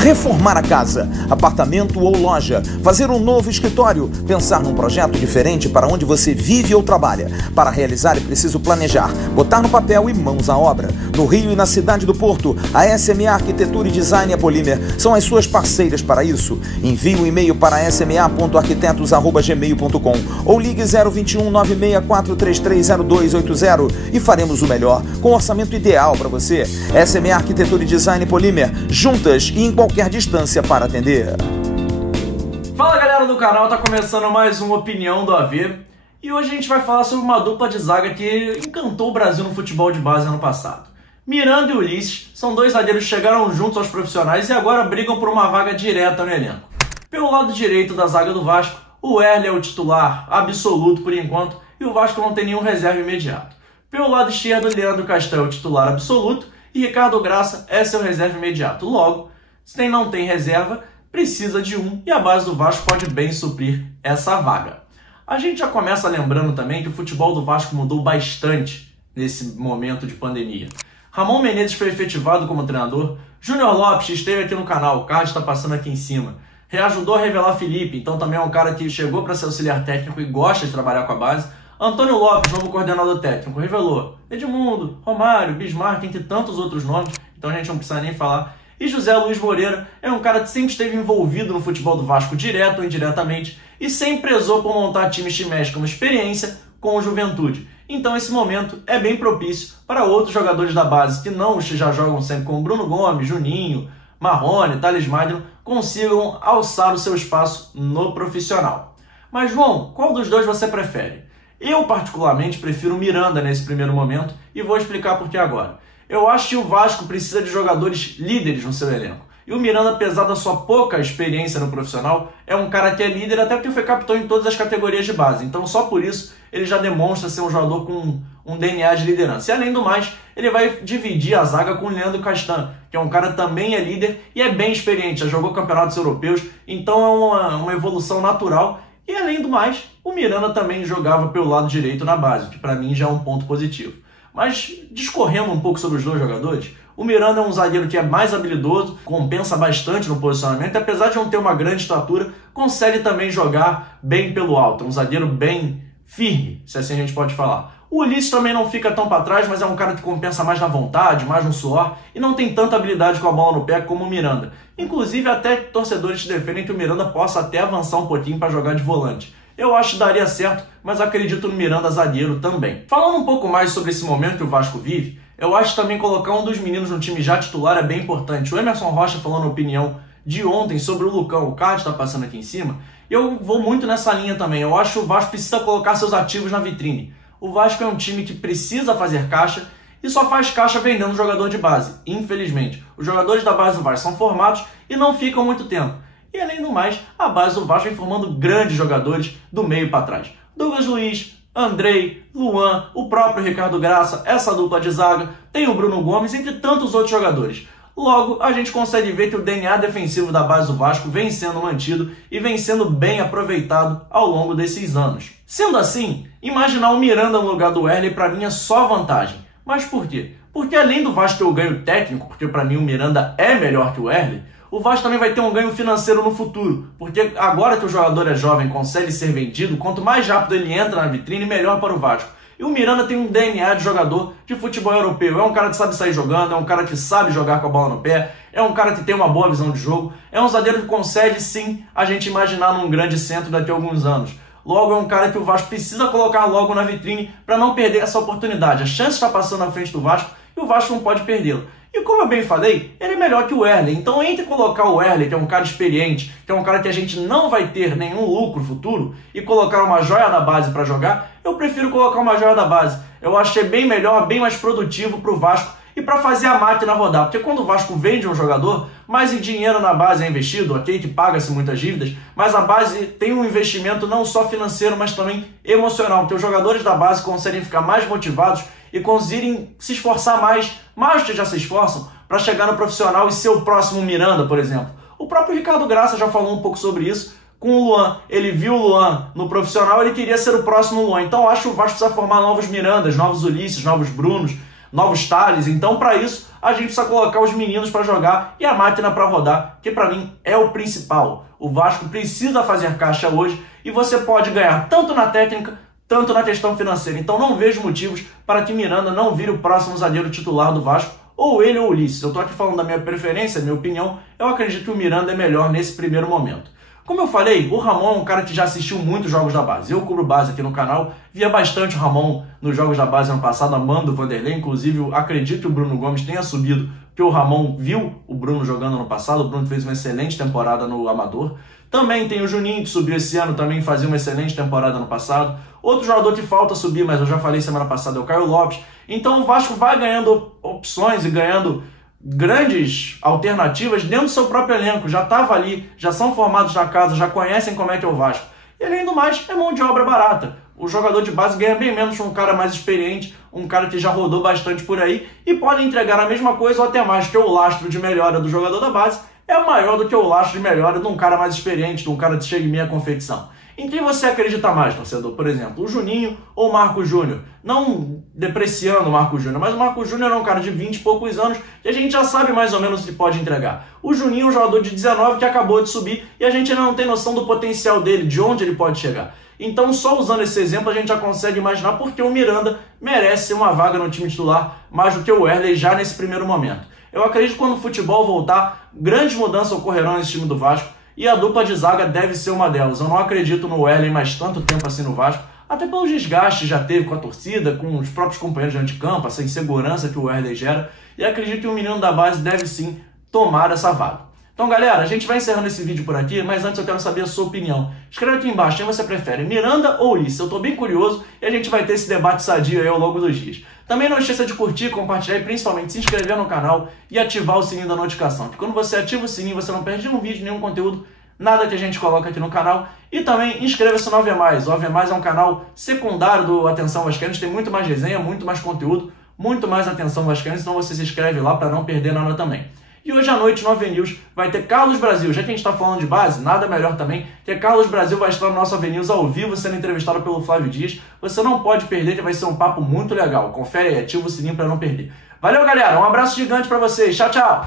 Reformar a casa, apartamento ou loja, fazer um novo escritório, pensar num projeto diferente para onde você vive ou trabalha. Para realizar é preciso planejar, botar no papel e mãos à obra. No Rio e na cidade do Porto, a SMA Arquitetura e Design e a Polímer são as suas parceiras para isso. Envie um e-mail para sma.arquitetos@gmail.com ou ligue 021 964330280 e faremos o melhor com o orçamento ideal para você. SMA Arquitetura e Design e Polímer, juntas e em qualquer distância para atender. Fala galera do canal, tá começando mais uma Opinião do AV e hoje a gente vai falar sobre uma dupla de zaga que encantou o Brasil no futebol de base ano passado. Miranda e Ulisses são dois zagueiros que chegaram juntos aos profissionais e agora brigam por uma vaga direta no elenco. Pelo lado direito da zaga do Vasco, o Wehrle é o titular absoluto por enquanto e o Vasco não tem nenhum reserva imediato. Pelo lado esquerdo, Leandro Castan é o titular absoluto e Ricardo Graça é seu reserva imediato. Logo, se quem não tem reserva, precisa de um e a base do Vasco pode bem suprir essa vaga. A gente já começa lembrando também que o futebol do Vasco mudou bastante nesse momento de pandemia. Ramon Menezes foi efetivado como treinador, Júnior Lopes esteve aqui no canal, o card está passando aqui em cima, reajudou a revelar Felipe, então também é um cara que chegou para ser auxiliar técnico e gosta de trabalhar com a base. Antônio Lopes, novo coordenador técnico, revelou Edmundo, Romário, Bismarck, entre tantos outros nomes, então a gente não precisa nem falar. E José Luiz Moreira é um cara que sempre esteve envolvido no futebol do Vasco, direto ou indiretamente, e sempre prezou por montar times que mesclam experiência com juventude. Então esse momento é bem propício para outros jogadores da base que não já jogam sempre, como Bruno Gomes, Juninho, Marrone, Thales Magno, consigam alçar o seu espaço no profissional. Mas João, qual dos dois você prefere? Eu particularmente prefiro o Miranda nesse primeiro momento e vou explicar por que agora. Eu acho que o Vasco precisa de jogadores líderes no seu elenco. E o Miranda, apesar da sua pouca experiência no profissional, é um cara que é líder até porque foi capitão em todas as categorias de base. Então só por isso ele já demonstra ser um jogador com um DNA de liderança. E além do mais, ele vai dividir a zaga com o Leandro Castan, que é um cara que também é líder e é bem experiente, já jogou campeonatos europeus, então é uma evolução natural. E além do mais, o Miranda também jogava pelo lado direito na base, que para mim já é um ponto positivo. Mas discorrendo um pouco sobre os dois jogadores, o Miranda é um zagueiro que é mais habilidoso, compensa bastante no posicionamento, e apesar de não ter uma grande estatura, consegue também jogar bem pelo alto, um zagueiro bem firme, se assim a gente pode falar. O Ulisses também não fica tão para trás, mas é um cara que compensa mais na vontade, mais no suor, e não tem tanta habilidade com a bola no pé como o Miranda. Inclusive, até torcedores defendem que o Miranda possa até avançar um pouquinho para jogar de volante. Eu acho que daria certo, mas acredito no Miranda zagueiro também. Falando um pouco mais sobre esse momento que o Vasco vive, eu acho que também colocar um dos meninos no time já titular é bem importante. O Emerson Rocha falando a opinião de ontem sobre o Lucão, o card está passando aqui em cima, eu vou muito nessa linha também. Eu acho que o Vasco precisa colocar seus ativos na vitrine. O Vasco é um time que precisa fazer caixa e só faz caixa vendendo jogador de base, infelizmente. Os jogadores da base do Vasco são formados e não ficam muito tempo. E além do mais, a base do Vasco vem formando grandes jogadores do meio para trás. Douglas Luiz, Andrei, Luan, o próprio Ricardo Graça, essa dupla de zaga, tem o Bruno Gomes, entre tantos outros jogadores. Logo, a gente consegue ver que o DNA defensivo da base do Vasco vem sendo mantido e vem sendo bem aproveitado ao longo desses anos. Sendo assim, imaginar o Miranda no lugar do Wehrle para mim é só vantagem. Mas por quê? Porque além do Vasco ter o ganho técnico, porque para mim o Miranda é melhor que o Wehrle, o Vasco também vai ter um ganho financeiro no futuro, porque agora que o jogador é jovem, consegue ser vendido, quanto mais rápido ele entra na vitrine, melhor para o Vasco. E o Miranda tem um DNA de jogador de futebol europeu. É um cara que sabe sair jogando, é um cara que sabe jogar com a bola no pé, é um cara que tem uma boa visão de jogo, é um zagueiro que consegue sim a gente imaginar num grande centro daqui a alguns anos. Logo, é um cara que o Vasco precisa colocar logo na vitrine para não perder essa oportunidade. A chance está passando na frente do Vasco e o Vasco não pode perdê-la. E como eu bem falei, ele é melhor que o Wehrle. Então, entre colocar o Wehrle, que é um cara experiente, que é um cara que a gente não vai ter nenhum lucro futuro, e colocar uma joia da base para jogar, eu prefiro colocar uma joia da base. Eu acho que é bem melhor, bem mais produtivo para o Vasco e para fazer a máquina rodar. Porque quando o Vasco vende um jogador, mais em dinheiro na base é investido, ok, que paga-se muitas dívidas, mas a base tem um investimento não só financeiro, mas também emocional, porque os jogadores da base conseguem ficar mais motivados e conseguirem se esforçar mais do que já se esforçam, para chegar no profissional e ser o próximo Miranda, por exemplo. O próprio Ricardo Graça já falou um pouco sobre isso com o Luan. Ele viu o Luan no profissional, ele queria ser o próximo Luan. Então acho que o Vasco precisa formar novos Mirandas, novos Ulisses, novos Brunos, novos talhes. Então, para isso, a gente precisa colocar os meninos para jogar e a máquina para rodar, que para mim é o principal. O Vasco precisa fazer caixa hoje e você pode ganhar tanto na técnica, tanto na questão financeira. Então não vejo motivos para que Miranda não vire o próximo zagueiro titular do Vasco, ou ele ou o Ulisses. Eu estou aqui falando da minha preferência, minha opinião. Eu acredito que o Miranda é melhor nesse primeiro momento. Como eu falei, o Ramon é um cara que já assistiu muitos jogos da base. Eu cubro base aqui no canal, via bastante o Ramon nos jogos da base ano passado, amando o Vanderlei. Inclusive, acredito que o Bruno Gomes tenha subido, porque o Ramon viu o Bruno jogando ano passado. O Bruno fez uma excelente temporada no Amador. Também tem o Juninho, que subiu esse ano, também fazia uma excelente temporada no passado. Outro jogador que falta subir, mas eu já falei semana passada, é o Caio Lopes. Então o Vasco vai ganhando opções e ganhando grandes alternativas dentro do seu próprio elenco. Já estava ali, já são formados na casa, já conhecem como é que é o Vasco. E além do mais, é mão de obra barata. O jogador de base ganha bem menos que um cara mais experiente, um cara que já rodou bastante por aí e pode entregar a mesma coisa ou até mais, porque o lastro de melhora do jogador da base é maior do que o lastro de melhora de um cara mais experiente, de um cara que chega em meia competição. Em quem você acredita mais, torcedor? Por exemplo, o Juninho ou o Marco Júnior? Não depreciando o Marco Júnior, mas o Marco Júnior é um cara de 20 e poucos anos e a gente já sabe mais ou menos o que pode entregar. O Juninho é um jogador de 19 que acabou de subir e a gente ainda não tem noção do potencial dele, de onde ele pode chegar. Então, só usando esse exemplo, a gente já consegue imaginar porque o Miranda merece uma vaga no time titular mais do que o Wesley já nesse primeiro momento. Eu acredito que quando o futebol voltar, grandes mudanças ocorrerão nesse time do Vasco e a dupla de zaga deve ser uma delas. Eu não acredito no Wesley mais tanto tempo assim no Vasco, até pelo desgaste que já teve com a torcida, com os próprios companheiros de campo, essa insegurança que o Wesley gera, e acredito que o menino da base deve sim tomar essa vaga. Então, galera, a gente vai encerrando esse vídeo por aqui, mas antes eu quero saber a sua opinião. Escreve aqui embaixo quem você prefere, Miranda ou Ulisses. Eu estou bem curioso e a gente vai ter esse debate sadio aí ao longo dos dias. Também não esqueça de curtir, compartilhar e principalmente se inscrever no canal e ativar o sininho da notificação. Porque quando você ativa o sininho, você não perde nenhum vídeo, nenhum conteúdo, nada que a gente coloca aqui no canal. E também inscreva-se no AV+. O AV+, é um canal secundário do Atenção Vascaínos, tem muito mais resenha, muito mais conteúdo, muito mais Atenção Vascaínos, então você se inscreve lá para não perder nada também. E hoje à noite no AV News vai ter Carlos Brasil. Já que a gente está falando de base, nada melhor também, que Carlos Brasil vai estar no nosso AV News ao vivo, sendo entrevistado pelo Flávio Dias. Você não pode perder, que vai ser um papo muito legal. Confere aí, ativa o sininho para não perder. Valeu, galera. Um abraço gigante para vocês. Tchau, tchau.